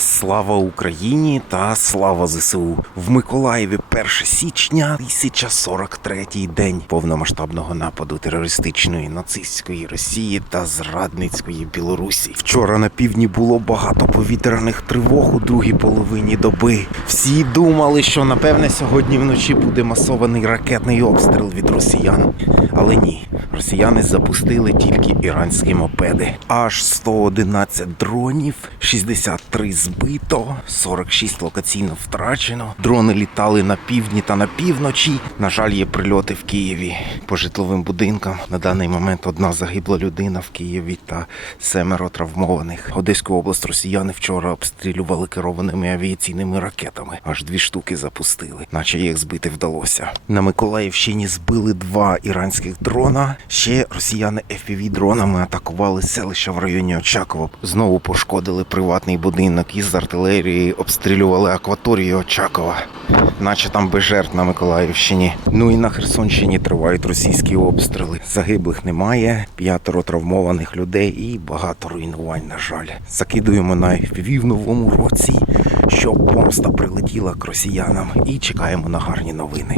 Слава Україні та слава ЗСУ в Миколаєві 1 січня 1043 день повномасштабного нападу терористичної нацистської Росії та зрадницької Білорусі. Вчора на півдні було багато повітряних тривог у другій половині доби. Всі думали, що напевне сьогодні вночі буде масований ракетний обстріл від росіян. Але ні, росіяни запустили тільки іранські мопеди. Аж 111 дронів, 63 збито, 46 локаційно втрачено. Дрони літали на півдні та на півночі. На жаль, є прильоти в Києві по житловим будинкам. На даний момент одна загибла людина в Києві та семеро травмованих. Одеську область росіяни вчора обстрілювали керованими авіаційними ракетами. Аж дві штуки запустили, наче їх збити вдалося. На Миколаївщині збили два іранських дрона. Ще росіяни fpv дронами атакували селище в районі Очакова. Знову пошкодили приватний будинок із артилерії, обстрілювали акваторію Очакова, наче там без жертв на Миколаївщині. Ну і на Херсонщині тривають російські обстріли. Загиблих немає, п'ятеро травмованих людей і багато руйнувань. На жаль, закидуємо на FPV новому році, щоб помста прилетіла к росіянам, і чекаємо на гарні новини.